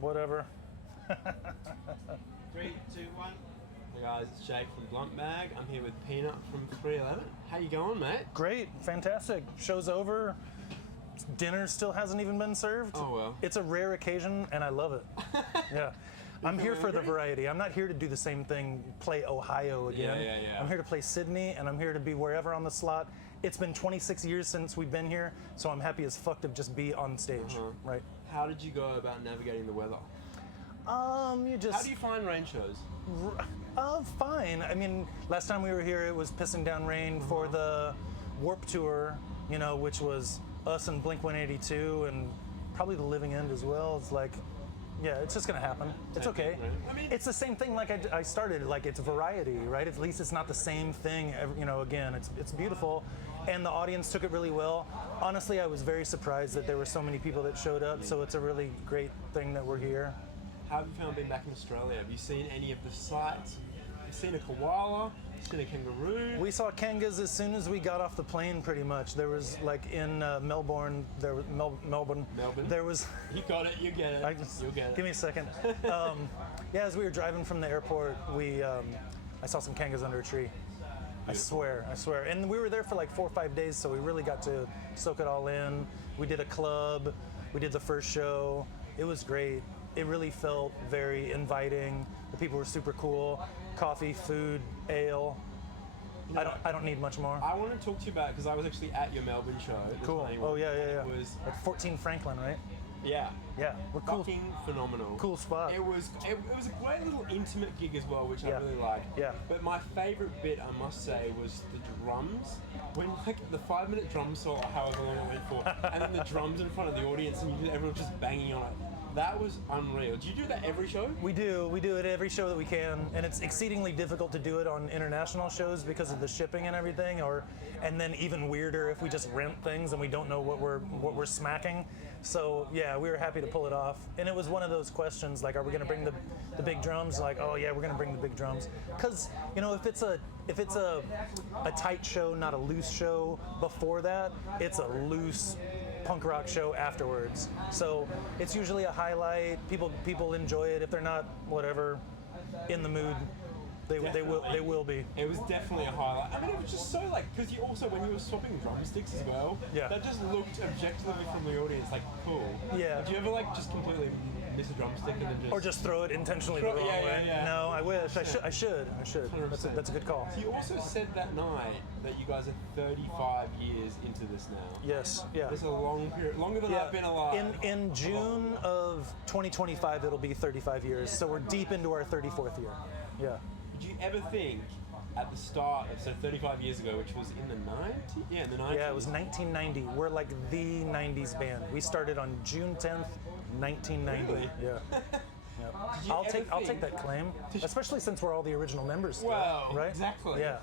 whatever. 3, 2, 1. Hey guys, it's Jake from Blunt Bag. I'm here with Peanut from 311. How you going, mate? Great, fantastic. Show's over. Dinner still hasn't even been served. Oh well. It's a rare occasion, and I love it. Yeah. I'm here for the variety. I'm not here to do the same thing, play Ohio again. Yeah. I'm here to play Sydney, and I'm here to be wherever on the slot. It's been 26 years since we've been here, so I'm happy as fuck to just be on stage, right? How did you go about navigating the weather? You just... How do you find rain shows? Fine. I mean, last time we were here, it was pissing down rain for the Warp Tour, you know, which was us and Blink-182 and probably the Living End as well. It's like, yeah, it's just gonna happen. It's okay. I mean, it's the same thing like I started, like it's variety, right? At least it's not the same thing, you know, again, it's beautiful. And the audience took it really well. Honestly, I was very surprised that there were so many people that showed up, so it's a really great thing that we're here. How have you found being back in Australia? Have you seen any of the sights? Have you seen a koala? Seen a kangaroo? We saw kangas as soon as we got off the plane, pretty much. There was like in Melbourne. There was Melbourne. There was. You got it. You get it. You'll get it. Give me a second. Yeah, as we were driving from the airport, I saw some kangas under a tree. I swear. And we were there for like 4 or 5 days, so we really got to soak it all in. We did a club. We did the first show. It was great. It really felt very inviting. The people were super cool. Coffee, food, ale. I don't need much more. I want to talk to you about, because I was actually at your Melbourne show. Cool. Oh yeah. It was at 14 Franklin, right? Yeah. We're cool. Fucking phenomenal. Cool spot. It was a great little intimate gig as well, which I really liked. Yeah. But my favourite bit, I must say, was the drums. When like the 5-minute drum solo, however long it went for, and then the drums in front of the audience, and everyone just banging on it. That was unreal. Do you do that every show? We do it every show that we can, and it's exceedingly difficult to do it on international shows because of the shipping and everything, and then even weirder if we just rent things and we don't know what we're smacking. So yeah, we were happy to pull it off, and it was one of those questions like, are we going to bring the big drums? Like, oh yeah, we're going to bring the big drums, because you know if it's a tight show, not a loose show before that, it's a loose punk rock show afterwards. So it's usually a highlight. People enjoy it. If they're not whatever in the mood, they will be. It was definitely a highlight. I mean, it was just so like, because you also, when you were swapping drumsticks as well, that just looked objectively from the audience like cool. Yeah. Did you ever like just completely miss a drumstick and then just... Or just throw it intentionally the wrong way? Yeah. No, I wish. I should. That's a good call. So you also said that night that you guys are 35 years into this now. Yes, yeah. It's a long period, longer than I've been alive. In June of 2025, it'll be 35 years, so we're deep into our 34th year. Yeah. Did you ever think at the start, so 35 years ago, which was in the 90s? Yeah, in the 90s. Yeah, it was 1990. We're like the 90s band. We started on June 10th, 1990. Really? Yeah. I'll take that claim, especially since we're all the original members still, well, right? Exactly. Yeah.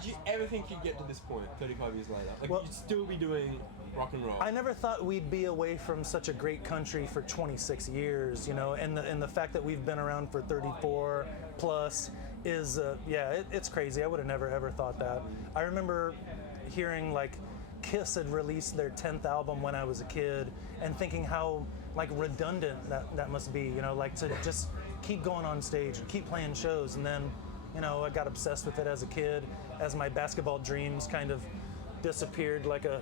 Did you ever think you'd get to this point 35 years later? Like, Well, you'd still be doing rock and roll? I never thought we'd be away from such a great country for 26 years, you know, and the fact that we've been around for 34 plus is, it's crazy. I would have never ever thought that. I remember hearing like Kiss had released their 10th album when I was a kid and thinking how like redundant that must be, you know, like to just keep going on stage and keep playing shows. And then, you know, I got obsessed with it as a kid as my basketball dreams kind of disappeared like a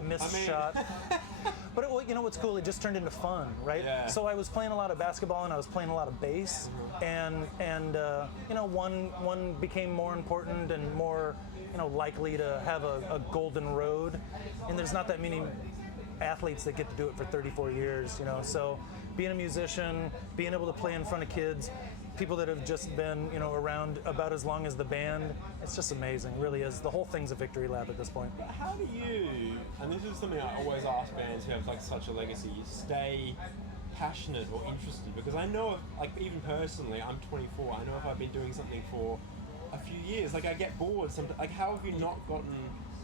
missed shot. But you know what's cool? It just turned into fun, right? Yeah. So I was playing a lot of basketball and I was playing a lot of bass, and you know, one became more important and more, you know, likely to have a golden road. And there's not that many athletes that get to do it for 34 years, you know. So being a musician, being able to play in front of kids, people that have just been, you know, around about as long as the band, it's just amazing. It really is. The whole thing's a victory lap at this point. How do you, and this is something I always ask bands who have like such a legacy, stay passionate or interested? Because I know, like, even personally, I'm 24, I know if I've been doing something for a few years, like I get bored sometimes. Like, how have you not gotten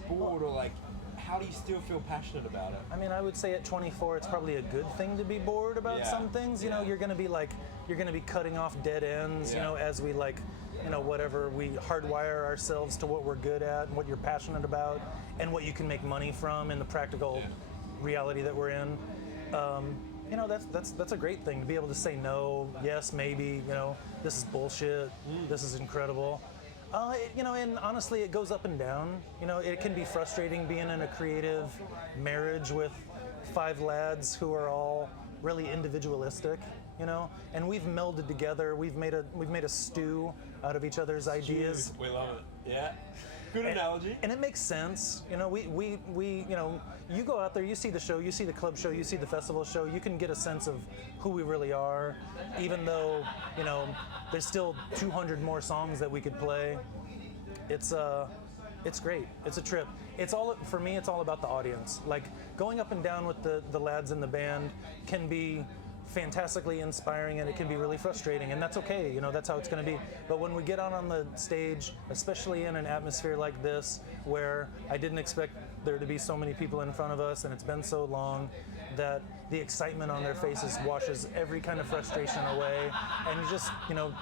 bored, or like, how do you still feel passionate about it? I mean, I would say at 24, it's probably a good thing to be bored about some things. You know, you're going to be cutting off dead ends, you know, as we like, you know, whatever, we hardwire ourselves to what we're good at and what you're passionate about and what you can make money from in the practical reality that we're in. that's a great thing to be able to say no, yes, maybe. This is bullshit. This is incredible. And honestly, it goes up and down. It can be frustrating being in a creative marriage with 5 lads who are all really individualistic. And we've melded together. We've made a stew out of each other's ideas. We love it. Yeah. Good analogy. And it makes sense. You go out there, you see the show, you see the club show, you see the festival show, you can get a sense of who we really are, even though, there's still 200 more songs that we could play. It's great. It's a trip. For me, it's all about the audience. Like, going up and down with the lads in the band can be fantastically inspiring, and it can be really frustrating, and that's okay. That's how it's going to be. But when we get out on the stage, especially in an atmosphere like this, where I didn't expect there to be so many people in front of us, and it's been so long, that the excitement on their faces washes every kind of frustration away, and you just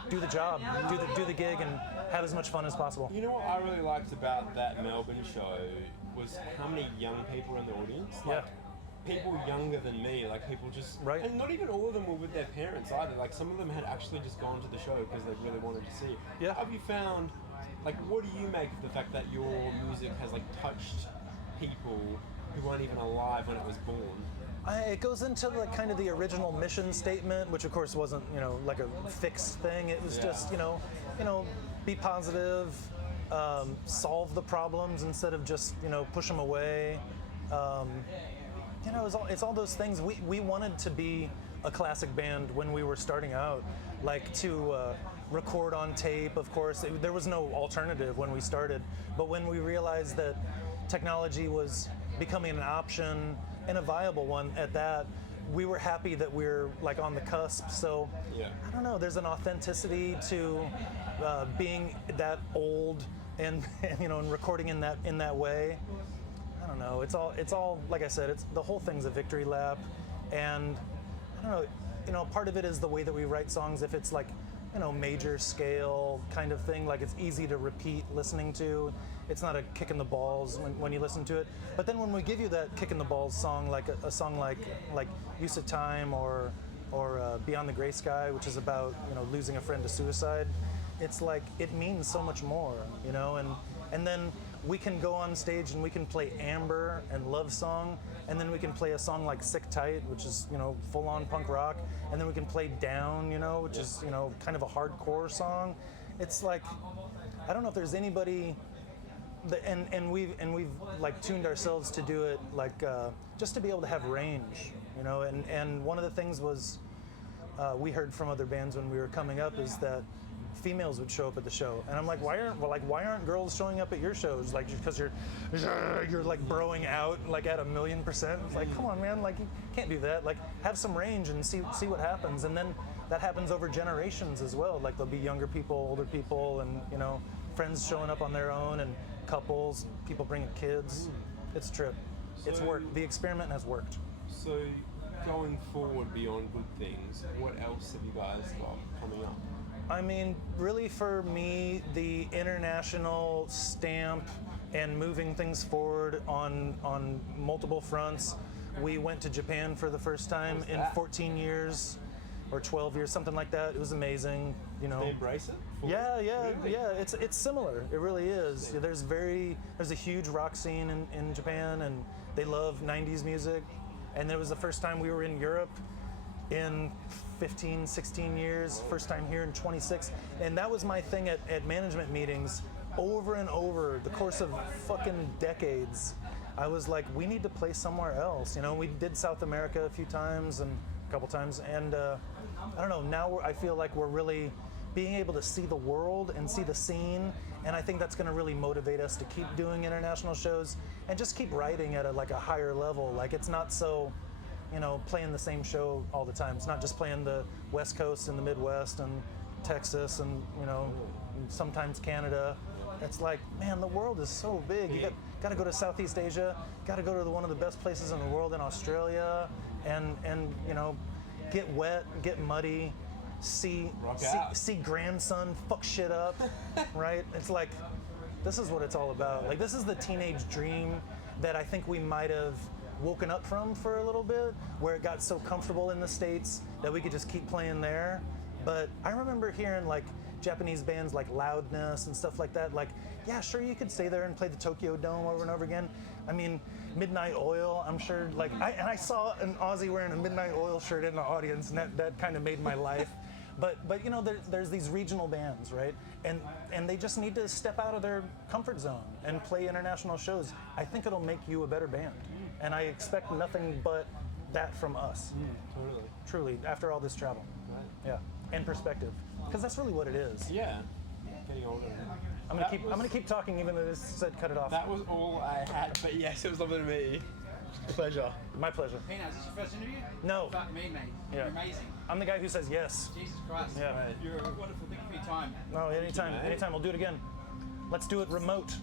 do the job, do the gig, and have as much fun as possible. What I really liked about that Melbourne show was how many young people were in the audience. People younger than me, people just... Right. And not even all of them were with their parents either. Some of them had actually just gone to the show because they really wanted to see. Yeah. Have you found, what do you make of the fact that your music has, touched people who weren't even alive when it was born? It goes into kind of the original mission statement, which of course wasn't, like a fixed thing. It was just, be positive, solve the problems instead of just, push them away. It's all those things. We wanted to be a classic band when we were starting out, to record on tape, of course. There was no alternative when we started. But when we realized that technology was becoming an option, and a viable one at that, we were happy that we're on the cusp. So yeah. I don't know, there's an authenticity to being that old and recording in that way. I don't know. It's all like I said. The whole thing's a victory lap, and I don't know. Part of it is the way that we write songs. If it's major scale kind of thing, it's easy to repeat listening to. It's not a kick in the balls when you listen to it. But then when we give you that kick in the balls song, a song like Use of Time or Beyond the Gray Sky, which is about losing a friend to suicide, it's it means so much more, and then we can go on stage and we can play Amber and Love Song, and then we can play a song like Sick Tight, which is full on punk rock, and then we can play Down, which is kind of a hardcore song. It's I don't know if there's anybody. And we've tuned ourselves to do it just to be able to have range, and one of the things was we heard from other bands when we were coming up is that females would show up at the show, and I'm why aren't girls showing up at your shows? Just because you're broing out at 1,000,000%. It's come on, man, you can't do that. Have some range and see what happens, and then that happens over generations as well. There'll be younger people, older people, and friends showing up on their own, and couples, people bringing kids. It's a trip. It's worked. The experiment has worked. So, going forward beyond Good Things, what else have you guys got coming up? I mean, really for me, the international stamp and moving things forward on multiple fronts. We went to Japan for the first time in 14 years or 12 years, something like that. It was amazing. They embrace it? Yeah. Really? It's similar. It really is. There's a huge rock scene in Japan, and they love 90s music. And it was the first time we were in Europe in 15, 16 years. First time here in 26. And that was my thing at management meetings over and over the course of fucking decades. I was we need to play somewhere else. We did South America a few times and a couple times. And I don't know, now I feel like we're really being able to see the world and see the scene, and I think that's going to really motivate us to keep doing international shows and just keep writing at a higher level. It's not so, playing the same show all the time. It's not just playing the West Coast and the Midwest and Texas and sometimes Canada. It's man, the world is so big. You got to go to Southeast Asia, got to go to one of the best places in the world in Australia, and get wet, get muddy, see grandson fuck shit up, right? It's this is what it's all about. This is the teenage dream that I think we might have woken up from for a little bit, where it got so comfortable in the States that we could just keep playing there. But I remember hearing like Japanese bands like Loudness and stuff like that. Like, yeah, sure, you could stay there and play the Tokyo Dome over and over again. I mean, Midnight Oil, I'm sure, like, I saw an Aussie wearing a Midnight Oil shirt in the audience, and that kind of made my life. But you know, there's these regional bands, right? And they just need to step out of their comfort zone and play international shows. I think it'll make you a better band. And I expect nothing but that from us. Totally. Truly, after all this travel. Right. Yeah. And perspective. Because that's really what it is. Yeah. Getting older. I'm gonna keep talking even though this said cut it off. That was all I had, but yes, it was lovely to meet you. Pleasure. My pleasure. Pino, is this your first interview? No. Fuck me, mate. Yeah. You're amazing. I'm the guy who says yes. Jesus Christ. Yeah. Right. You're wonderful. Thank you for your time. No, anytime, mate. anytime. We'll do it again. Let's do it remote.